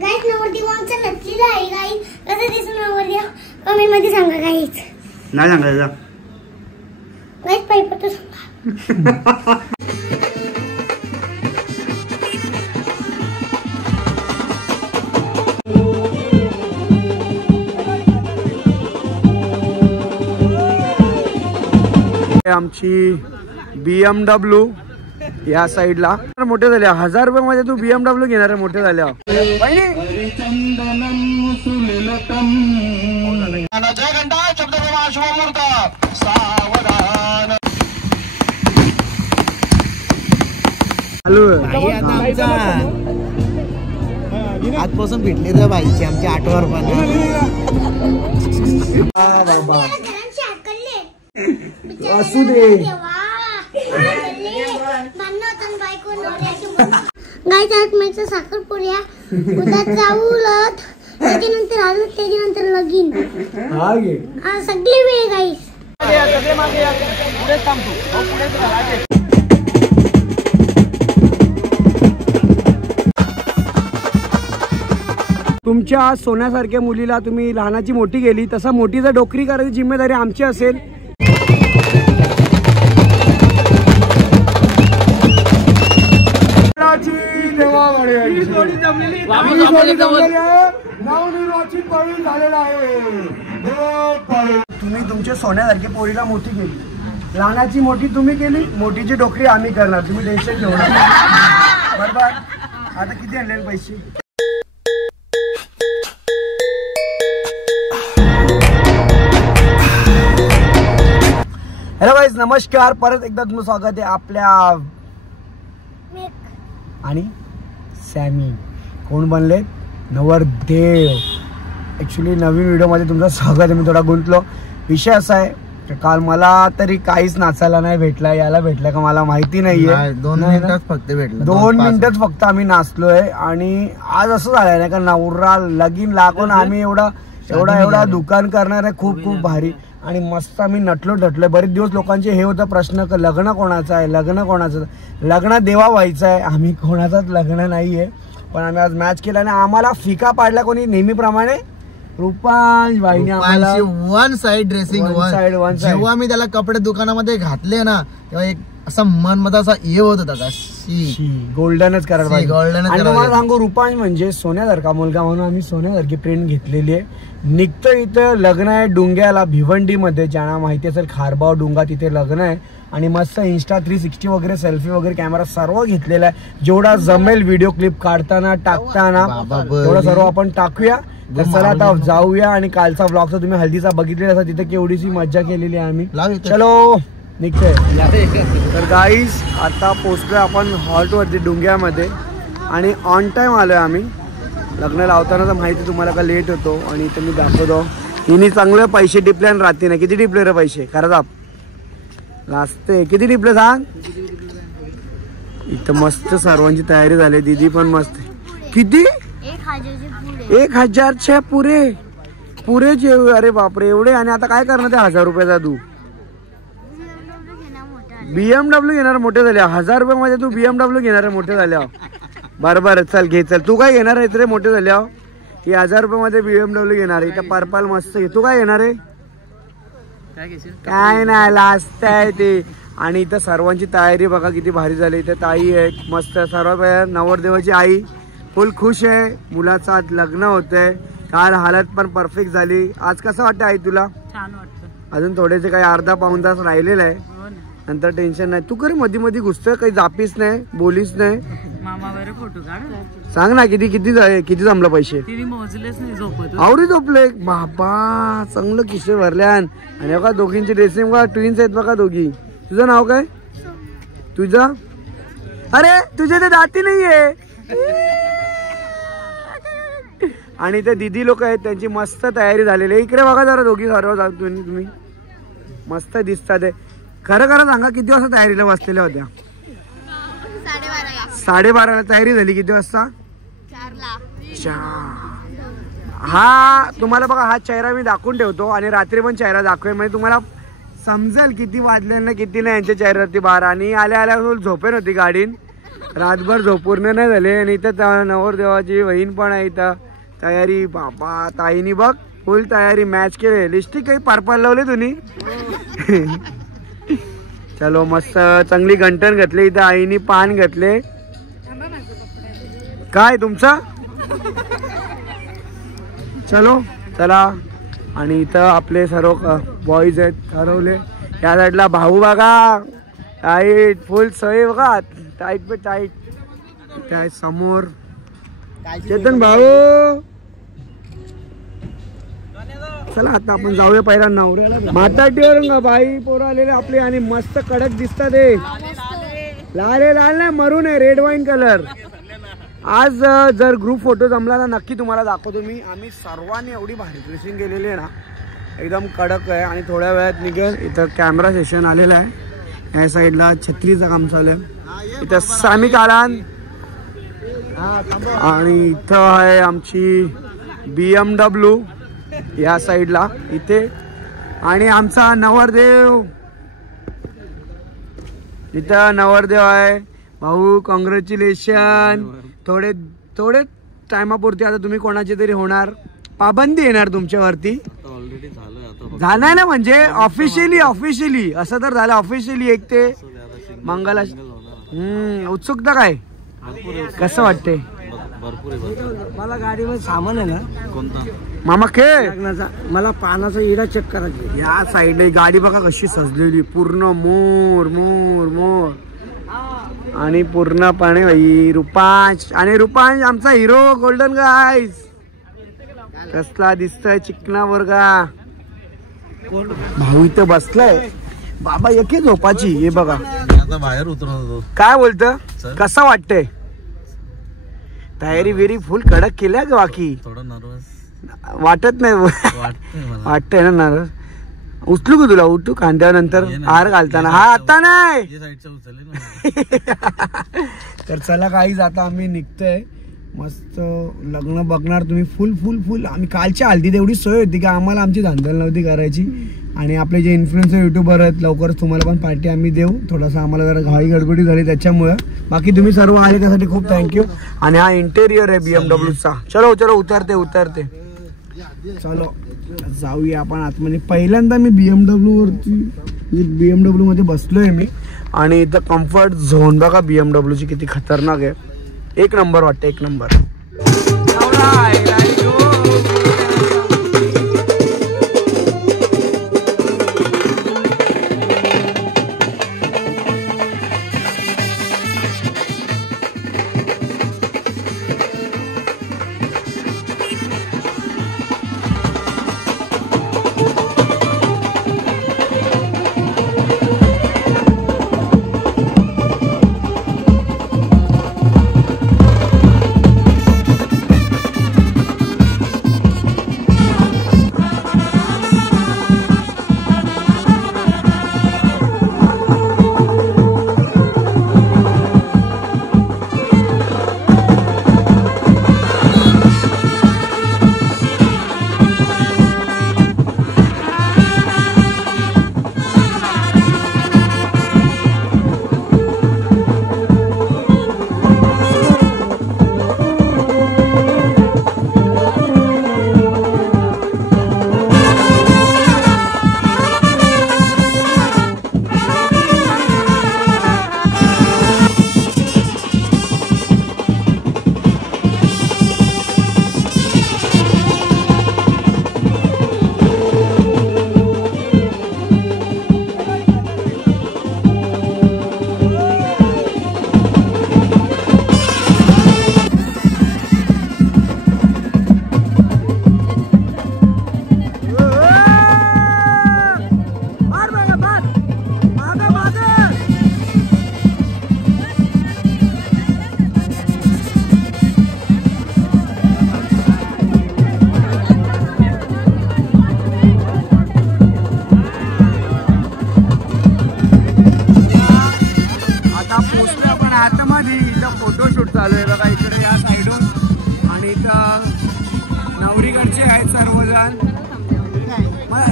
Guys नवरदेव आमचा नटलेला आहे गाइस. कसं दिसतो नवरदेव कमेंट मध्ये सांगा गाइस. नाही सांगायचं गाइस पाईप तो सांगा. आमची BMW या साइडला मोठे झाले. 1000 रुपये मध्ये तू BMW घेणार आहे मोठे झाल्या. आजपासून भेटली रे बाईची आमची 8 वर्ष. असू दे गाइस आज माझा साखरपुड्या उद्या जाऊलत त्याच्यानंतर आलो त्याच्यानंतर लगीन. हा घे सगळे वेळ गाइस. तुमच्या सोन्यासारख्या मुलीला तुम्ही लहानाची मोठी गेली तसा मोठीचा डोकरी करायची जिम्मेदारी आमची असेल. तुम्ही तुमच्या सोन्यासारखी पोरीला मोठी केली, लहानाची मोठी तुम्ही केली, मोठीची डोकरी आम्ही करणार. तुम्ही टेन्शन घेऊ नका बरोबर. आता किती आणले पैसे? हॅलो गाइस नमस्कार. परत एकदा तुमचं स्वागत आहे आपल्या आणि सॅमी. कोण बनले? नवरदेव. ॲक्च्युली नवीन व्हिडिओमध्ये तुमचं स्वागत आहे. मी थोडा गुंतलो. विषय असा आहे काल मला तरी काहीच नाचायला नाही भेटला. याला भेटला का मला माहिती नाहीये. 2 मिनिटात फक्त भेटलं. 2 मिनिटात फक्त आम्ही नाचलोय. आणि आज असं झालंय ना का नवरा लगीन लागून आम्ही एवढा दुकान करणार आहे. खूप खूप भारी आणि मस्त आम्ही नटलोय. बरेच दिवस लोकांचे हे होता प्रश्न का लग्न कोणाचं आहे, लग्न कोणाचं. लग्न देवा व्हायचं आहे. आम्ही कोणाचाच लग्न नाहीये. पण आम्ही आज मॅच केला आणि आम्हाला फिका पाडला कोणी नेहमीप्रमाणे. रुपांश भाईने आम्हाला वन साइड ड्रेसिंग जेव्हा मी त्याला कपडे दुकानामध्ये घातले ना तेव्हा एक असा मन मध्ये असा हे होत होता का गोल्डनच करायला पाहिजे. आणि तुम्हाला सांगू रुपांश म्हणजे सोन्यासारखा मुलगा म्हणून आम्ही सोन्यासारखी प्रिंट घेतलेली आहे. निघतं इथं लग्न आहे डुंग्याला भिवंडीमध्ये. ज्यांना माहिती असेल खारबाव डुंगा तिथे लग्न आहे. आणि मस्त इंस्टा 360 वगैरे सेल्फी वगैरे कॅमेरा सर्व घेतलेला आहे. जेवढा जमेल व्हिडिओ क्लिप काढताना टाकताना तेवढं सर्व आपण टाकूया. तर चला आता जाऊया. आणि कालचा व्लॉग तर तुम्ही हल्दीचा बघितलेला असा. तिथे केवढीशी मज्जा केलेली आहे आम्ही. चलो निघतोय. तर गाईज आता पोहोचलोय आपण हॉल्ट वरती डुंग्यामध्ये आणि ऑन टाइम आलोय आम्ही. लग्न लावताना तर माहिती तुम्हाला का लेट होतो. आणि इथे मी दाखवतो हिने चांगले पैसे टिपले आणि रात्री नाही. किती टिपले रे पैसे खरंच आप लाजते? किती टिपले सांग? इथं मस्त सर्वांची तयारी झाली. दीदी पण मस्त. किती? 1000च्या पुरे जेव. अरे बापरे एवढे. आणि आता काय करणार ते 1000 रुपयाचा? तू BMW घेणार मोठे झाले. 1000 रुपये मध्ये तू BMW घेणार आहे मोठे झाल्यावर. बरोबर चल घे. चल तू काय घेणार आहे रे मोठे झाल्यावर? ही 1000 रुपये मध्ये BMW घेणार आहे. इथं पर्पल मस्त घे. तू काय घेणार आहे? काय नाही लास्ट आहे ते. आणि इथं सर्वांची तयारी बघा किती भारी झाली. इथे ताई आहे मस्त. सर्व नवरदेवाची आई फुल खुश आहे. मुलाचं आज लग्न होतंय. काल हालत पण परफेक्ट झाली. आज कसं वाटतं आई तुला? छान वाटतं. अजून थोडेसे काही अर्धा पाऊण तास राहिलेलं आहे. नंतर टेन्शन नाही. तू करे मध्ये मध्ये घुसतोय. काही जापीस नाही बोलीस नाही. मामा वगैरे फोटो काढ. सांग ना किती जमलं पैसे? तिने मोजलेच नाही. झोपत आवडी झोपले बाबा. चांगलं किशे भरल्यान. आणि बघा दोघींची ड्रेसिंग बघा. ट्विन्स आहेत बघा दोघी. तुझं नाव काय? तुझं? अरे तुझे तर दाती नाहीये. आणि ते दीदी लोक आहेत त्यांची मस्त तयारी झालेली आहे. इकडे बघा जरा दोघी सर्व तुम्ही मस्त दिसतात. खरं सांगा किती वाजता तयारीला बसलेल्या होत्या? 12:30ला तयारी झाली. किती वाजता? 4ला. हा तुम्हाला बघा हा चेहरा मी दाखवून ठेवतो आणि रात्री पण चेहरा दाखवेल म्हणजे तुम्हाला समजेल किती वाजले ना किती नाही यांच्या चेहऱ्यावरती बाहेर. आणि आल्या झोपेन होती गाडीन. रातभर झोप पूर्ण नाही झाले आणि इथं नवरदेवाची बहीण पण आहे इथं तयारी. बाबा ताईनी बघ फुल तयारी मॅच केले. लिपस्टिक काही पारपार लावले तुम्ही. चलो मस्त चांगली गंटन घातली इथं आईनी पान घातले. काय तुमचं चलो चला. आणि इथं आपले सर्व बॉईज आहेत ठरवले. या साईडला भाऊ बघा टाईट फुल सवय बघा टाईट पे टाईट. त्या समोर चेतन भाऊ. चला आता आपण जाऊया पहिला नवऱ्याला. माताटीवरून का बाई पोरं आलेले आपले आणि मस्त कडक दिसतात. ते लाल आहे लाल नाही मरून आहे रेड वाईन कलर. आज जर ग्रुप फोटो जमला ना नक्की तुम्हाला दाखवतो मी. आम्ही सर्वांनी एवढी भारी ड्रेसिंग केलेली आहे ना एकदम कडक आहे. आणि थोड्या वेळात निघेल. इथं कॅमेरा सेशन आलेलं आहे. या साईडला छत्रीचं काम चालू आहे. इथं सामी कालान आणि इथं आहे आमची BMW या साईडला इथे. आणि आमचा नवरदेव इथं नवरदेव आहे. भाऊ कॉंग्रॅच्युलेशन. थोडे थोडे टायमापुरती आता तुम्ही कोणाची तरी होणार पाबंदी येणार तुमच्यावरती. झालंय ना म्हणजे ऑफिशियली असं तर झालं ऑफिशियली. एक ते मंगला उत्सुकता काय कसं वाटते. मला गाडीवर सामान आहे ना कोणता मामा खेळ मला पानाचा इडा चेक करायची. या साईडला गाडी बघा कशी सजलेली पूर्ण मोर मोर मोर. आणि पूर्णपणे भाई रुपांश. आणि रुपांश आमचा हिरो गोल्डन गाईज कसला दिसतोय चिकना वर्गा. भाऊ इथं बसलाय. बाबा एके झोपाची. हे बघा आता बाहेर उतरवतो. काय बोलतं कसं वाटतंय. तयारी वेरी फुल कडक केल्या का बाकी. थोडं नर्वस वाटत नाही वाटतंय ना नर्वस. उचलू का तुला उठू खांद्यानंतर हार घालताना. हा आता नाही तर चला काहीच आता आम्ही निघतोय. मस्त लग्न बघणार तुम्ही फुल फुल फुल. आम्ही कालच्या हल्दीत एवढी सोय होती की आम्हाला आमची धांदल नव्हती करायची. आणि आपले जे इन्फ्लुएन्सर युट्यूबर आहेत लवकरच तुम्हाला पण पार्टी आम्ही देऊ. थोडासा आम्हाला जरा घाई गडबडी झाली त्याच्यामुळं. बाकी तुम्ही सर्व आले त्यासाठी खूप थँक्यू. आणि हा इंटेरियर आहे BMW चा. चलो चलो उतरते चलो जाऊया आपण आतमध्ये. पहिल्यांदा मी BMW मध्ये बसलोय मी. आणि इथं कम्फर्ट झोन बघा BMW ची किती खतरनाक आहे. एक नंबर वाटतं एक नंबर.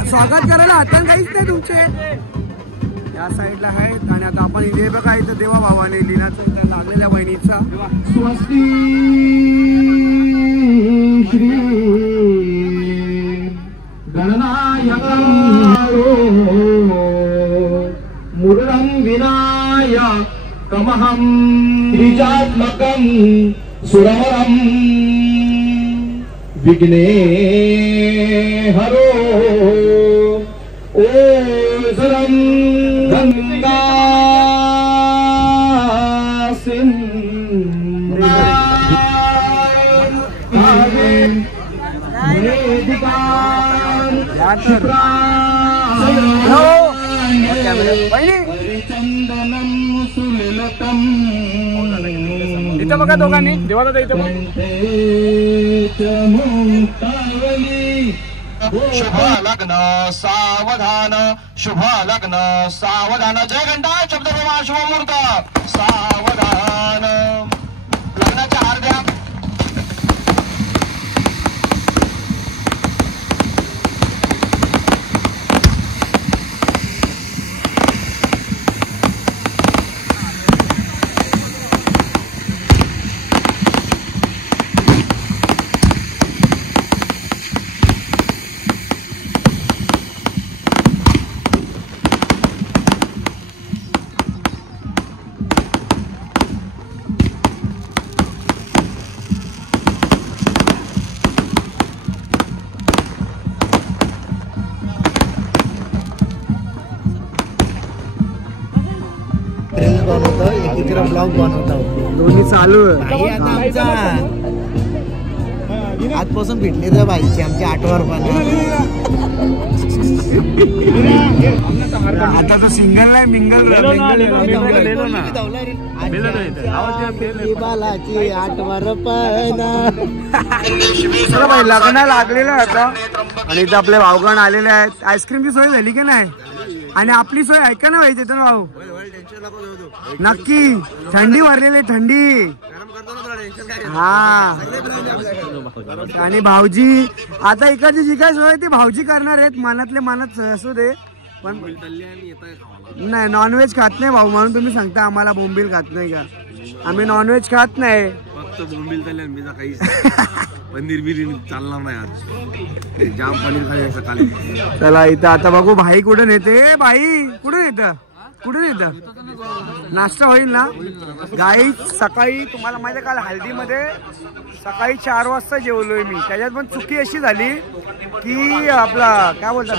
स्वागत करायला आता काहीच नाही तुमचे. या साईडला आहेत. आणि आता आपण इथे बघा इथं देवा भावाने लिनाचं इथं लागलेल्या बहिणीचा स्वस्ती श्री गणनायकं मुरळं विनायकमहं त्रिजात्मकं सुरवरं विघ्नेहरो ओझरं गंगा इथं बघा दोघांनी देवाला इथं शुभ लग्न सावधान शुभ लग्न सावधान जय घंटा शब्द शुभ मुहूर्त सावधान लग्नाच्या हार द्या. ब्लॉग बनवतो दोन्ही चालू आहे. आजपासून भेटली तर बाईची आमची आठवर पण आता तर सिंगल नाही मिंगल बालाची आठवर पण. चला भाई लग्न लागलेलं आता आणि इथं आपले भावगण आलेले आहेत. आईस्क्रीमची सोय झाली की नाही आणि आपली सोय ऐका ना पाहिजे तर भाऊ नक्की. थंडी वारलेली थंडी हा. आणि भाऊजी आता इकडची जी काय सोय ती भाऊजी करणार आहेत. मनातले मनात असू दे पण नाही नॉनव्हेज खात नाही भाऊ म्हणून तुम्ही सांगता आम्हाला बोंबील खात नाही का. आम्ही नॉनव्हेज खात नाही फक्त बोंबील तळल्या मी काही पनीर बिर्याणी चालणार नाही आज जाम पनीर खायचं सकाळी. चला इथं आता बघू भाई कुठून येते. भाई कुठून येतं कुठून येतं नाश्ता होईल ना गाई. सकाळी तुम्हाला माहिती आहे काल हल्दीमध्ये सकाळी 4 वाजता जेवलोय मी. त्याच्यात पण चुकी अशी झाली की आपला काय बोलतात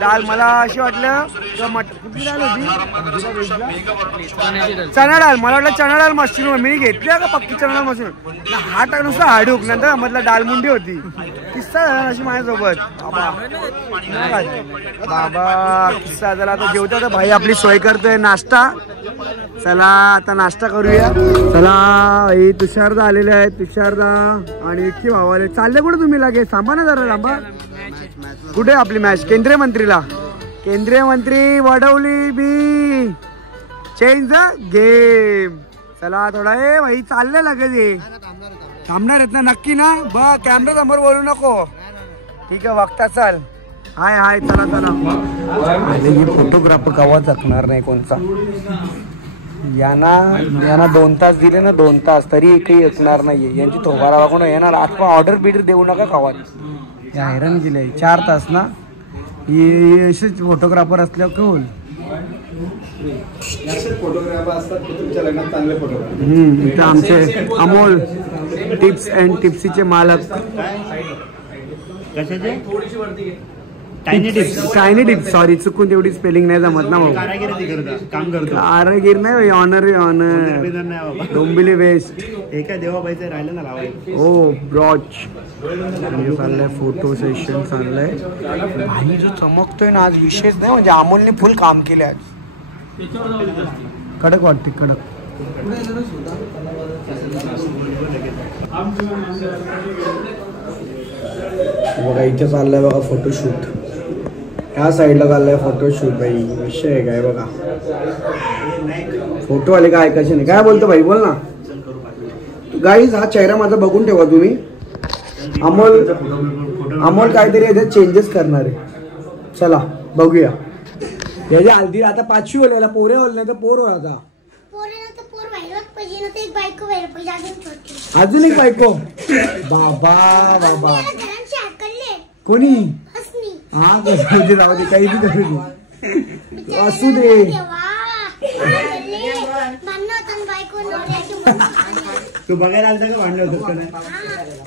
दाल मला अशी वाटलं कुठली दाल होती चणा डाळ. मला वाटलं चणा डाळ मशरूम मी घेतली का पक्की चणा डाळ मशरूम. हा टाक नुसता हाडूक नंतर मधला दालमुंडी होती. किस्सा झाला अशी माझ्यासोबत बाबा किस्सा झाला. आता जेवता तर भाई आपली सोय करतोय नाश्ता. चला आता नाश्ता करूया. चला हे तुषारदा आलेले आहेत. तुषारदा आणि विक्की भाऊ आले. चालले कुठे तुम्ही लागे थांबा ना जरा थांबा. कुठे आपली मॅच केंद्रीय मंत्रीला. केंद्रीय मंत्री वडवली बी चेंज द गेम. चला थोडा भाई चालले लगेच थांबणार आहेत ना नक्की ना. बघ कॅमेरा समोर बोलू नको ठीक आहे बघता चाल. हाय हाय चला चला. ही फोटोग्राफर कवा जगणार नाही कोणचा. यांना 2 तास दिले ना 2 तास तरी एकही ऐकणार नाहीये. यांची थोबारा वागून येणार. आता ऑर्डर बिडर देऊ नका कवा. हैराण केले 4 तास ना. हे असेच फोटोग्राफर असल्यावर कौल फोटोग्राफर असतात तुमच्या लग्नात चांगले फोटोग्राफर. इथं आमचे अमोल टिप्स अँड टिप्सीचे मालक. टायनी टिप्स सॉरी चुकून तेवढी स्पेलिंग नाही जमत ना भाऊ. कारागीर नाही ऑनर डोंबिवली वेस्ट हो ब्रॉच. चाललंय फोटो सेशन चाललंय. भाई जो चमकतोय ना आज विशेष नाही म्हणजे अमोलने फुल काम केले आज. कडक वाटते कडक. बघा इथे चाललंय बघा फोटोशूट. ह्या साईडला चाललंय फोटोशूट. भाई विषय आहे काय बघा. फोटो आले काय ऐकायचे नाही. काय बोलतो भाई बोल ना. गाईज हा चेहरा माझा बघून ठेवा तुम्ही. अमोल काहीतरी याच्यात चेंजेस करणार आहे. चला बघूया. याच्या हल्दी आता 5वी होईल, पोरे होल नाही तर पोर होईल आता. पोराला तर पोर व्हायलाच पाहिजे ना, तर एक बायको व्हायला पाहिजे अजून छोटी. अजून एक बायको. बाबा बाबा याला घरांशी हाकलले कोणी? हसनी. हा कसं जाऊ दे, काही बी करू दे, असू दे. भांडण होतं बायको नवऱ्याची म्हणून. तू बघायला आलता का भांडलं होतं का नाही?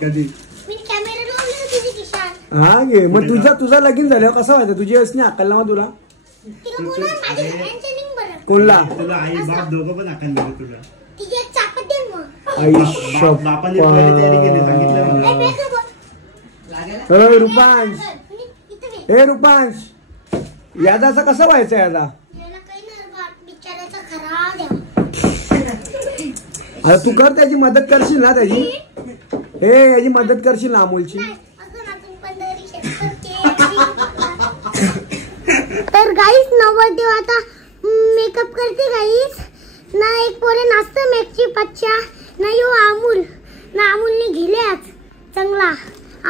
कधी? मी कॅमेरा लावले तुझी खिशात. हा घे मग तुझा लगीन झाल्यावर कसं व्हायचं? तुझी असणी अक्कल मग तुला तिला बोला माझ्या घरांच्या निघ बरं. कोणला? तुला आई बाप दोघं पण आकान दिलं तुला. तिची एक चापट दे मग. आई बापाने पहिले तयारी केली, सांगितलं मला. ए, बेटा बोल. ए रुपांश, इथं घे. ए रुपांश, यादाचं कसं व्हायचं? यादा याला काही नाही बा, बिचाराचा खरा देव. आता तू कर, त्याची मदत करशील ना त्याची? हे याची मदत करशील ना अमोलची? तर गाईस नवरदेव आता मेकअप करते गाईस ना. एक पोरे नाचत मेकची पच्चा ना. यो अमूल ना, अमूलने घेले आज चांगला.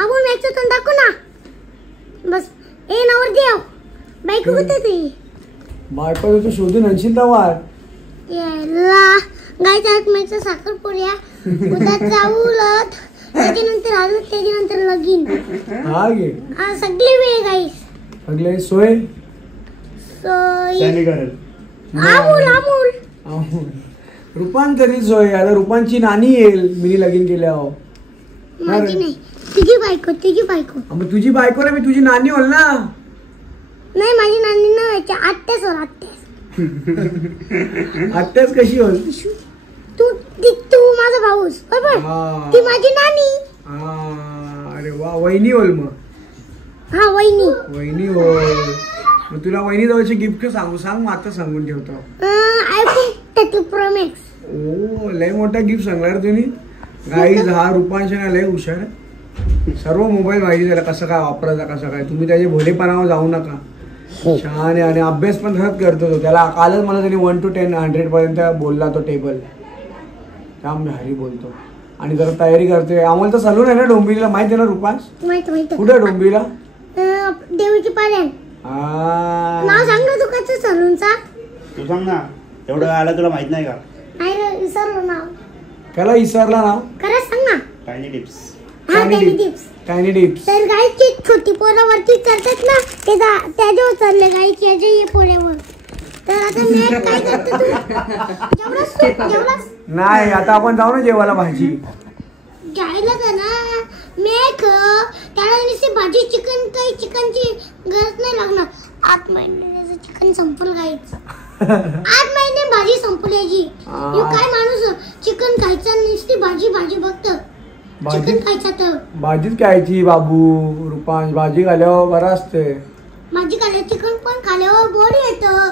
अमूल मेकचं तोंड दाखव ना बस. ए नवरदेव बायको कुठे ती? बायको तू शोधून आणशील तर याला गाईच्या हात मेकचा साखरपुड्या, उद्याचा उलट, त्याच्यानंतर आलं, त्याच्यानंतर लगीन. हा घे सगळे वेळ गाईस. सगळे सोय त्याने करेल. अमूल रूपांतरी सोय. आता रूपांची नानी येईल मी लगीन केल्यावर. माझी नाही, तुझी बायको. मग तुझी बायको ना, मी तुझी नानी होल ना. नाही माझी नानी ना व्हायची. आत्याच होल, आत्याच. आत्याच कशी होल? तू माझा भाऊस बरोबर. ती माझी नानी. अरे वा, वहिनी होल मग. हा वहिनी होल. मग तुला वहिनी जवळची गिफ्ट सांग मग आता सांगून ठेवतो. IPhone 30 pro max. ओ लय मोठा गिफ्ट सांगणार तुम्ही. गाईज हा रूपांशना लय हुशार आहे. सर्व मोबाईल माहिती त्याला कसं काय वापरायचा, कसं काय. तुम्ही त्याच्या भोलेपणावर जाऊ नका. छान आहे आणि अभ्यास पण खरंच करतो तो. त्याला कालच मला त्यांनी 1 to 10 100 पर्यंत बोलला तो टेबल. त्यामुळे भारी बोलतो आणि जरा तयारी करते. आम्हाला तर सलून आहे ना डोंबिवलीला, माहिती आहे ना रूपांश? माहिती. कुठे डोंबिवलीला? देवीची पाड्यान. नाव सांग ना तू कसं सलूनचा. तू सांग ना, एवढं आला तुला माहित नाही का? नाही रे, विसरलो नाव. त्याला विसरला नाव. खरंच सांग ना. Tiny tips. हा टायनी टिप्स. तर गाईची छोटी पोरं वरती चढतात ना, ते त्याच्यावर चढले गाईची याच्या ये पोऱ्यावर. तर आता मी काय करतो तू जेवलास? नाही, आता आपण जाऊ ना जेवायला भाजी घ्यायला का ना. मेक त्याला नुसती भाजी चिकनची गरज नाही लागणार. 8 महिन्याचं चिकन संपल गायचं. 8 महिने भाजी संपल्याची. काय माणूस चिकन खायचा नुसती भाजी बघत. चिकन खायचा तर भाजीच खायची बाबू. रूपांश भाजी खाल्यावर बरं असते. भाजी खाल्यावर चिकन पण खाल्यावर बॉडी येतं.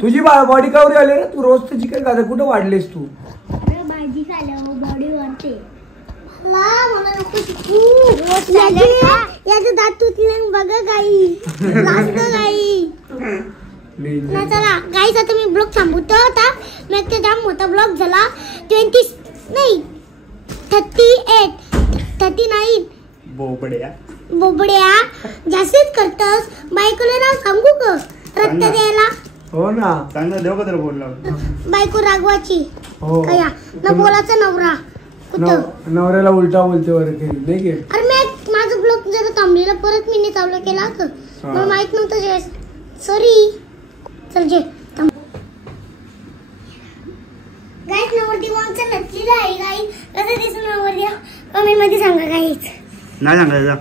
तुझी बॉडी कावरी आली रे. तू रोज तर चिकन खाते, कुठं वाढलेस तू? भाजी खाल्यावर बॉडी वाढते. मला नको शिकू. याचे दात तुटले बघा गाई. गाई ना. चला गाईच आता मी ब्लॉग थांबवतो. आता मी एक जाम मोठा ब्लॉग झाला. 39 बोबड्या जास्तीच करतस. बायकोला नाव सांगू का रत्ता द्यायला? हो ना, सांग ना. देव का तर बोलला बायको रागवाची. हो. कया ना बोलाचा नवरा नवऱ्याला उलटा बोलते वर नाही की. अरे मी माझं ब्लॉग जरा थांबलेला, परत मी चालू केला होतं. मला माहित नव्हतं. सॉरी. चल जे गाईस नवरदेवांचा नटलेला आहे. गाई कसं दिसून नवरदेव कमेंट मध्ये सांगा गाईच. नाही सांगायचं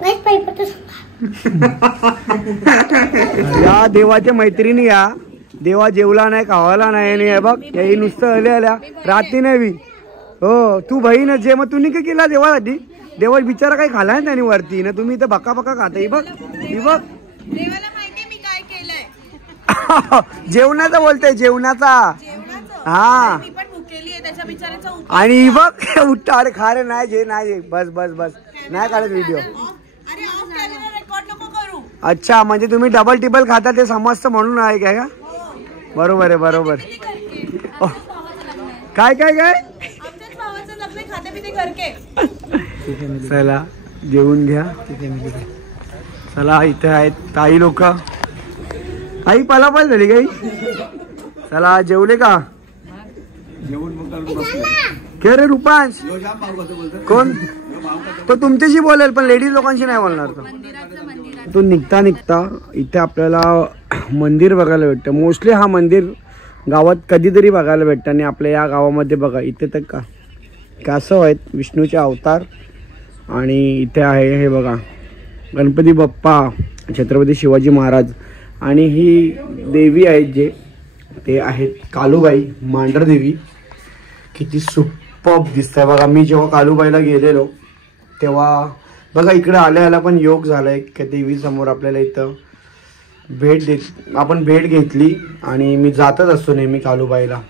गाईच पाहिजे तो सांगा. या देवाच्या मैत्रिणी या. देवा जेवला नाही, खावाला नाही. आणि हे बघ याही नुसतं आल्या रात्री नाही. हो तू बहीण जे. मग तुम्ही काय केला देवासाठी? देवा बिचारा काही खाला नाही त्याने वरती ना. तुम्ही इथं बक्का खाता. ही बघ देवाला माहिती मी काय केलंय. जेवणाचा बोलतोय, जेवणाचा. हा आणि ही बघ उठता. अरे खा रे. नाही बस नाही काढत व्हिडिओ. अच्छा, म्हणजे तुम्ही डबल टिबल खाता ते समजतं म्हणून आहे काय का? बरोबर आहे. काय चला जेवून घ्या. चला इथे आहेत ताई लोक. आई पलापल झाली काही. चला जेवले का? के रे रुपांश कोण तो तुमच्याशी बोलेल पण लेडीज लोकांशी नाही बोलणार. तो निघता निघता इथे आपल्याला मंदिर बघायला भेटतं. मोस्टली हा मंदिर गावात कधीतरी बघायला भेटतं आणि आपल्या या गावामध्ये बघा इथे तर कासव आहेत विष्णूचे अवतार. आणि इथे आहे हे बघा गणपती बाप्पा, छत्रपती शिवाजी महाराज आणि ही देवी आहेत जे ते आहेत कालूबाई मांढर देवी. किती सुपर्ब दिसतंय बघा. मी जेव्हा कालूबाईला गेलेलो तेव्हा बघा इकडे आल्या पण योग झालाय की देवी समोर आपल्याला इथं आपण भेट घेतली आणि मी जातच असतो नेहमी कालूबाईला.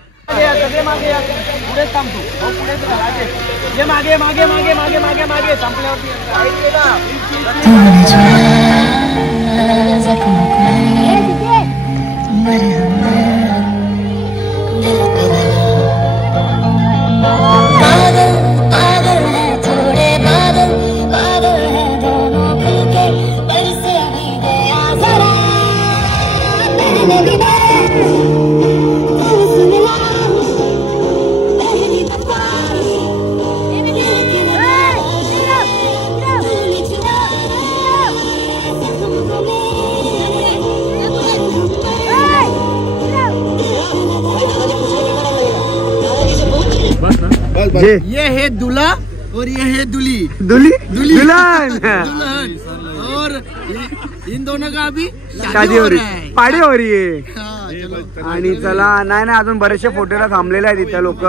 ये है दूल्हा और ये है दुल्ही. दुल्हन और इन दोनों का अभी शादी हो रही, पाडी हो रही आहे. आणि चला नाही अजून बरेचसे फोटोला थांबलेले आहेत इथे लोक.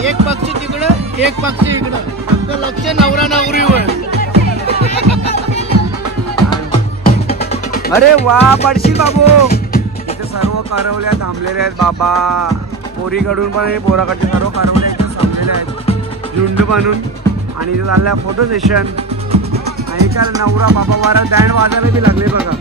एक पक्षी तिकडं एक पक्षी इकडं. लक्ष नवरा नवरीवर. अरे वा पडशील बाबू. इथे सर्व कारवल्या थांबलेल्या आहेत बाबा. पोरीकडून पण आणि पोराकडचे सर्व कारवल्या इथे थांबलेल्या आहेत झुंड बनून. आणि इथे चाललंय फोटो सेशन. आणि काल नवरा बाबा वारा बँड वाजायला बी लागले बघा.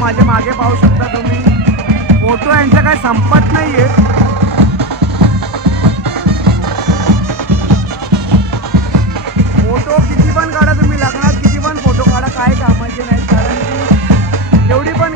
माझ्या मागे पाहू शकता तुम्ही फोटो यांचा काय संपत नाहीये. फोटो किती पण काढा तुम्ही, लग्नात किती पण फोटो काढा काय कामाचे नाहीत. कारण की जेवढी पण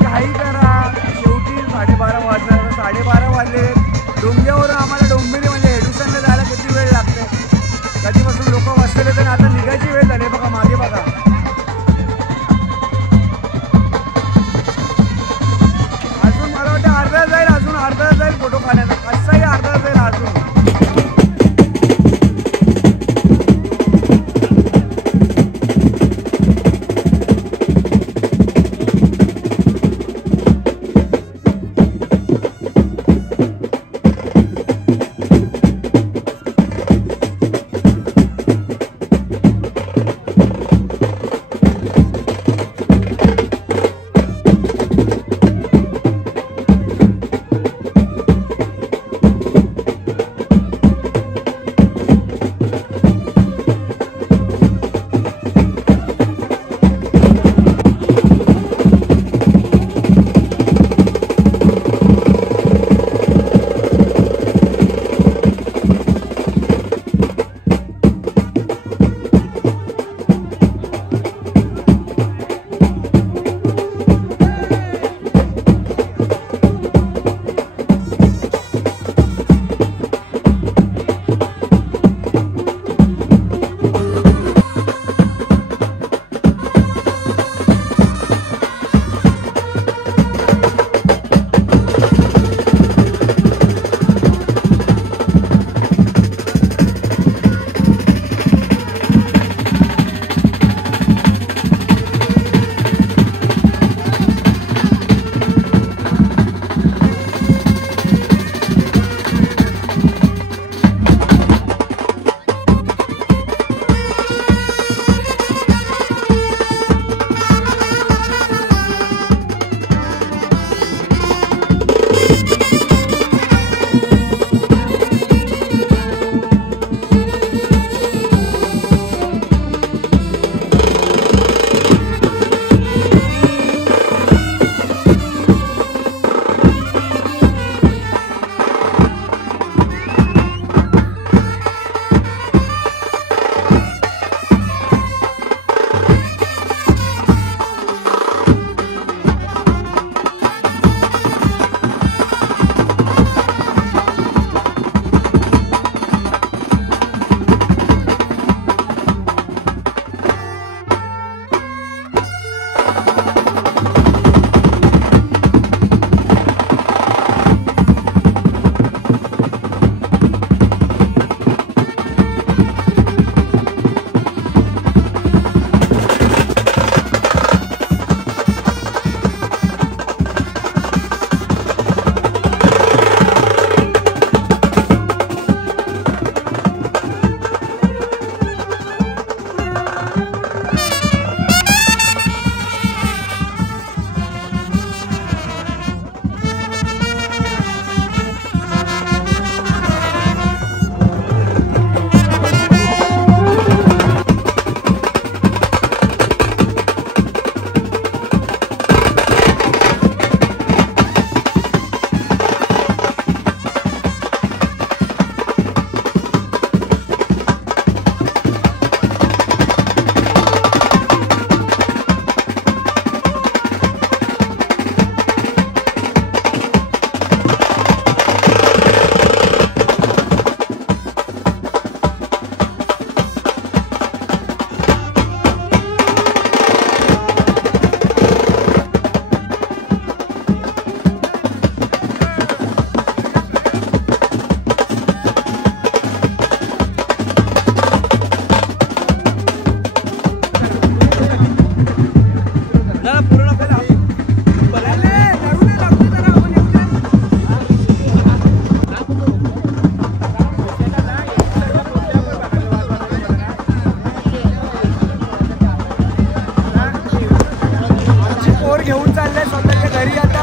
चाललंय स्वतःच्या घरी. आता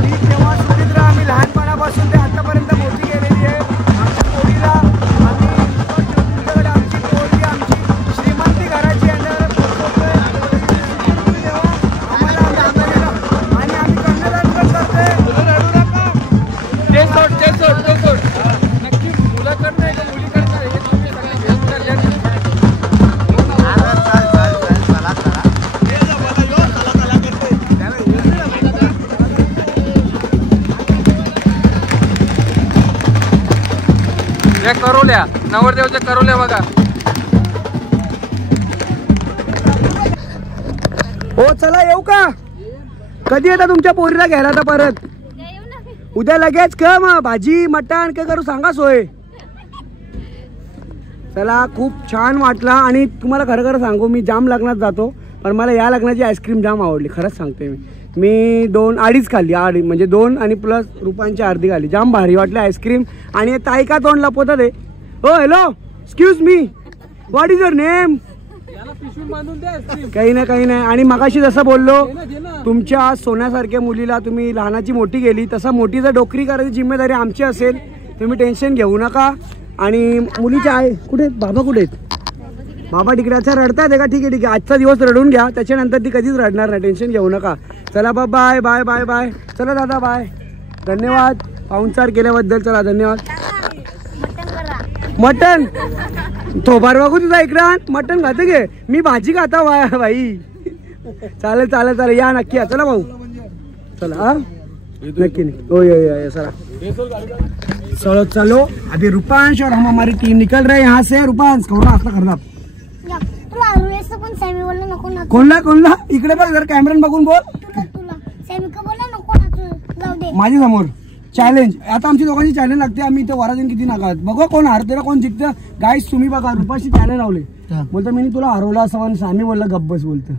मी तेव्हा सुमित्रा आम्ही लहानपणापासून ते आतापर्यंत मोठी गेलेली आहे. आमच्या पोरीला आम्ही तुमच्याकडे आमची पोरगी आमची श्रीमंती घराची आणि आम्ही कन्यादान पण करतोय. नक्की मुलाकडनं नाही तर मुलीकडनं हे तुम्ही सगळे घेऊन चालले. करोल्या नवरदेवच्या करोल्या बघा. हो चला येऊ का? कधी येता तुमच्या पोरीला घ्यायला? आता परत उद्या लगेच का? मग भाजी मटण काय करू सांगा सोय. चला खूप छान वाटला. आणि तुम्हाला खरं खरं सांगू मी जाम लग्नात जातो पण मला या लग्नाची आईस्क्रीम जाम आवडली. खरंच सांगते मी 2-2.5 खाल्ली. म्हणजे 2 आणि प्लस रुपयांची अर्धी खाल्ली. जाम भारी वाटली आईस्क्रीम. आणि ताई का तोंड लपवतात आहे? हो hello excuse me what is your name? काही नाही. आणि मगाशी जसं बोललो तुमच्या सोन्यासारख्या मुलीला तुम्ही लहानाची मोठी गेली तसं मोठीचं डोकरी करायची जिम्मेदारी आमची असेल. तुम्ही टेन्शन घेऊ नका. आणि मुलीच्या आहे कुठे बाबा? कुठे आहेत बाबा? तिकडे. अच्छा रडतात आहे का? ठीक आहे आजचा दिवस रडून घ्या त्याच्यानंतर ती कधीच रडणार नाही. टेन्शन घेऊ नका. चला बाय बाय बाय बाय. चला दादा बाय. धन्यवाद पाहुणचार केल्याबद्दल. चला धन्यवाद. मटन थोबार बघू तुझा इकडं. मटन खाते घे मी भाजी खाता भाई. चालेल या नक्की या. चला भाऊ चला. हा नक्की नहीं. ओ ये चला चलो अभी रूपांश और हम हमारी टीम निकल रहे हैं यहाँ से. रूपांश कोणला असला करणार कोणला इकडे बघ जर कॅमेरा बघून बोल. माझ्या समोर चॅलेंज. आता आमची दोघांची चॅलेंज लागते. आम्ही इथे वराजन किती नाकात बघू कोण हरते ना कोण जिंकतं. गाईस तुम्ही बघा रूपाशी चॅलेंज लावले. बोलतो मी तुला हरवला असं म्हणून आम्ही बोलला गब्बस बोलतो.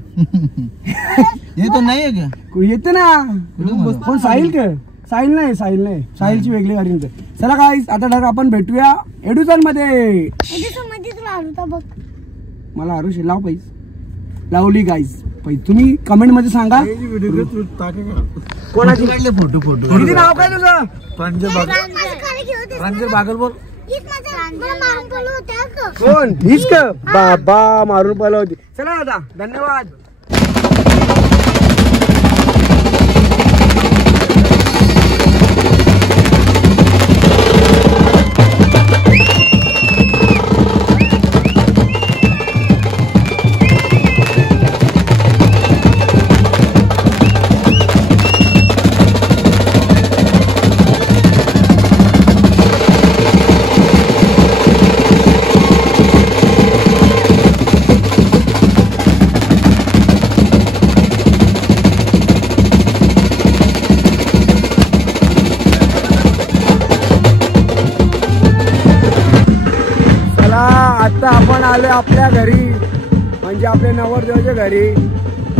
येतो नाही का? येते ना कोण? साहिल का? साहिल नाही साहिलची वेगळी गाडी. चला गाईस आता डायरेक्ट आपण भेटूया एडुसन मध्ये. मला आरुषी लाव पाहिजे लावली गाईस. तुम्ही कमेंट मध्ये सांगा कोणाची काढले फोटो. किती नाव काय तुझं? प्रांजल बागल बोल. कोण हीच का? बाबा मारून पळवली होती. चला दादा धन्यवाद. आता आपण आलो आपल्या घरी म्हणजे आपल्या नवरदेवाच्या घरी.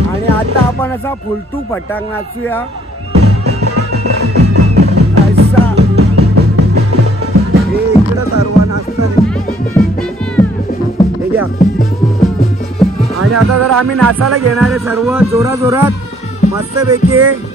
आणि आता आपण असा फुलटू फटाक नाचूया असा. हे इकडं सर्व नाचतात हे घ्या. आणि आता जर आम्ही नाचायला घेणारे सर्व जोरात मस्तपैकी.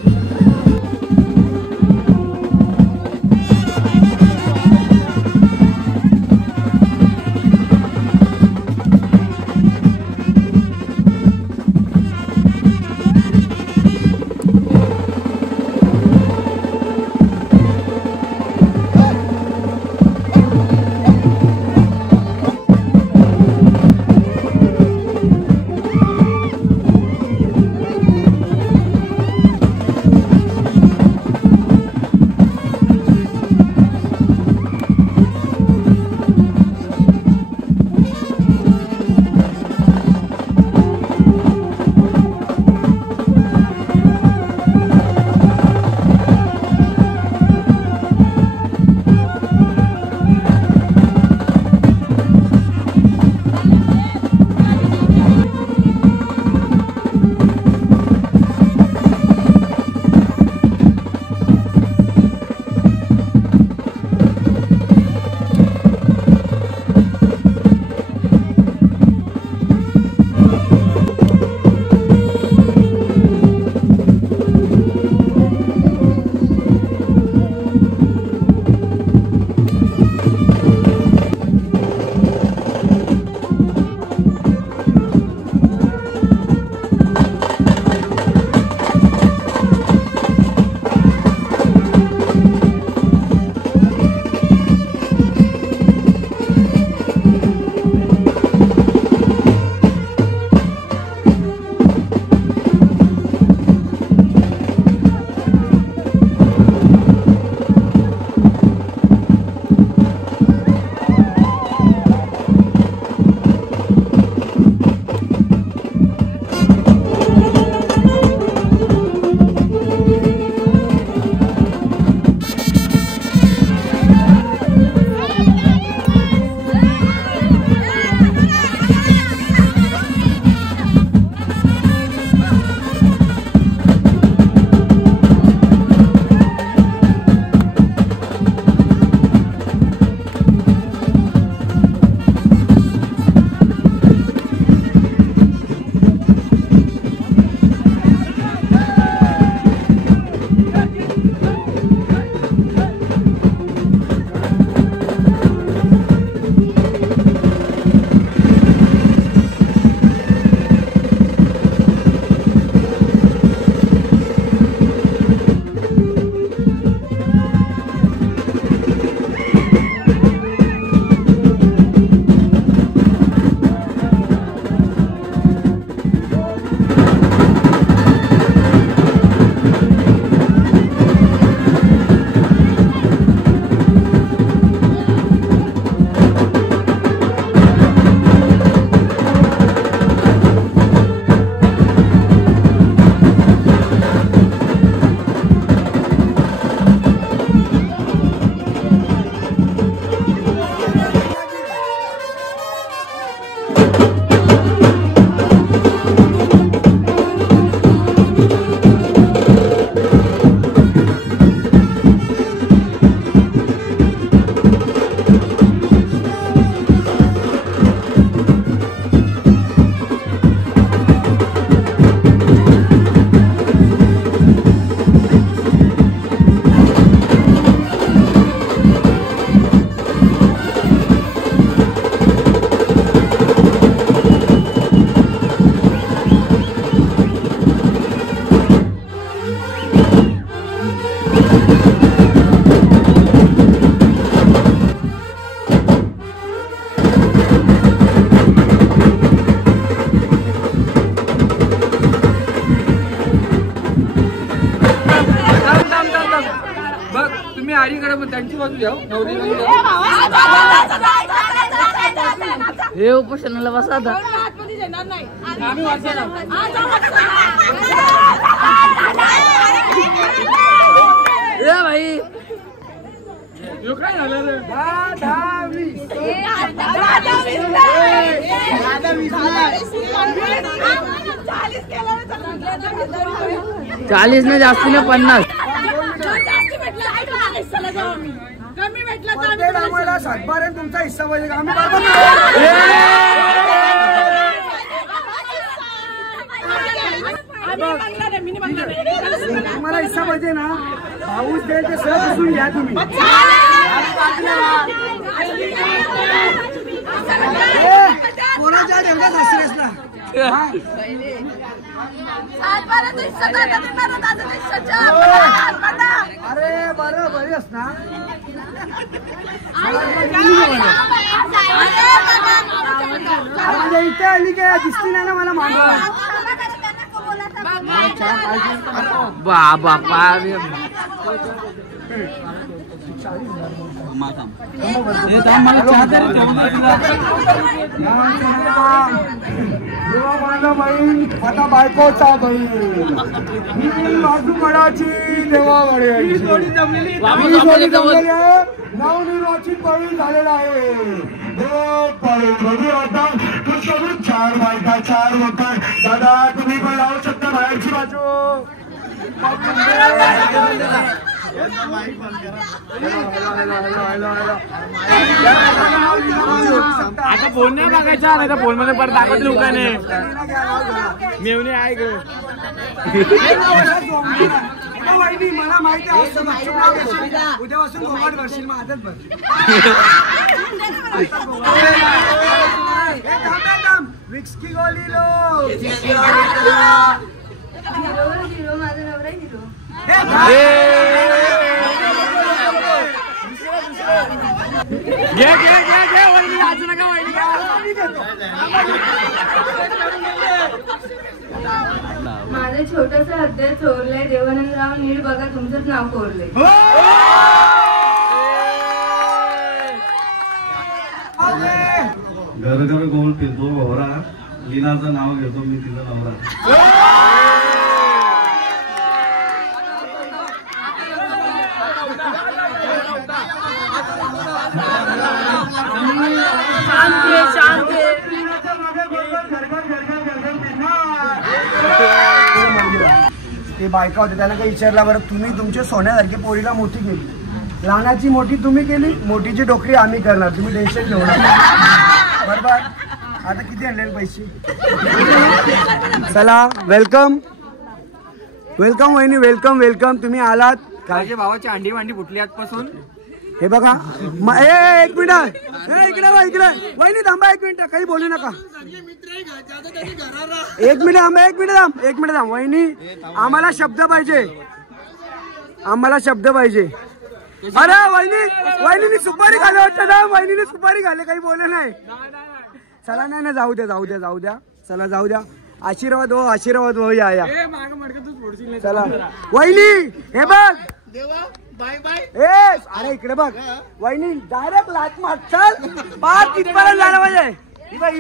वारीकडे पण त्यांची बाजू घ्या हे उपोषणाला बसा आता भाई काय झालं रे 40 ने जास्ती ने 50 कमी भेटला आम्हाला 7-12 तुमचा हिस्सा पाहिजे आम्ही तुम्हाला हिस्सा पाहिजे ना पाऊस द्यायचे सर बसून घ्या तुम्ही कोणाच्या ठेवला दसऱ्यासला अरे बरं बरीच ना इथे आली काय दिसली नाही ना मला मांडवा बाबा माझा बहीण आता बायकोचा बहीण बाजू मडाची देवा नवनिर्वाचित बहीण झालेला आहे 4 बायका 4 वखर दादा तुम्ही पण लावू शकता बाहेरची बाजू आता फोन नाही बघायचा नाही तर फोन मध्ये परत दाखवत लोकांनी मेवणे आहे ग मला माहिती आहे उद्यापासून मोबाईल करशील मग आदत बघ विक्स की गोली लो माझं छोटस हृदय चोरलंय देवानंदराव नीट बघा तुमचंच नाव कोरलंय घर घर गोल फिरतो भोवरा लीनाचं नाव घेतो मी तिचं नवरा ते बायका होते त्यांना काही विचारला बरं तुम्ही तुमच्या सोन्यासारखी पोरीला मोठी केली लहानाची मोठी तुम्ही केली मोठीची डोकरी आम्ही करणार तुम्ही टेन्शन घेऊ नका बरोबर आता किती आणले पैसे चला वेलकम वेलकम वहिनी वेलकम वेलकम तुम्ही आलात काळजी भावाची अंडी वांडी फुटली आजपासून हे बघा एक मिनिट इकडे इकडे वहिनी थांबा 1 मिनिट काही बोलू नका 1 मिनिट थांबा 1 मिनिट थांब वहिनी आम्हाला शब्द पाहिजे अरे वहिनीने सुपारी खाली वाटतं ना वहिनीने सुपारी खाल्ले काही बोले नाही चला नाही जाऊ द्या चला जाऊ द्या आशीर्वाद हो या चला वहिनी हे बघ बाय बाय अरे इकडे बघ वहिनी डायरेक्ट लात मार चल 5 इथपर्यंत झालं पाहिजे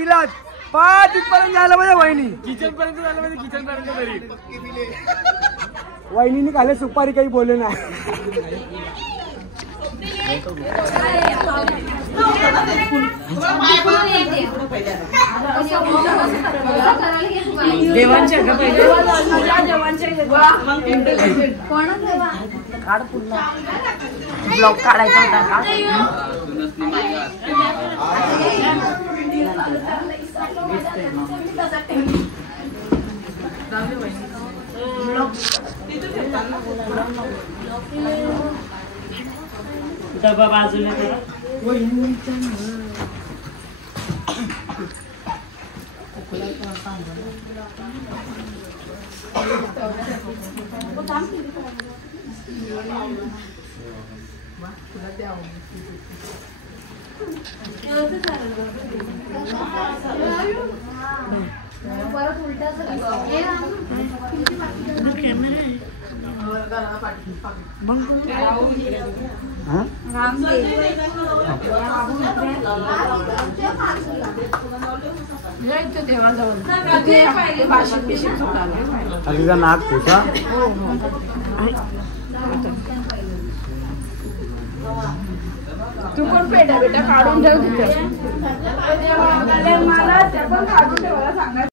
इलाज 5 इथपर्यंत झालं पाहिजे वहिनी किचन पर्यंत झालं पाहिजे किचन पर्यंत तरी वहिनीने खाले सुपारी काही बोलले नाही देवांच्या ब्लॉक काढायचा होता डबा बाजूला परत उलटा नाक पुसा तू पण पेटा काढून ठेव तिथे मला ते पण काढून ठेवायला सांगा.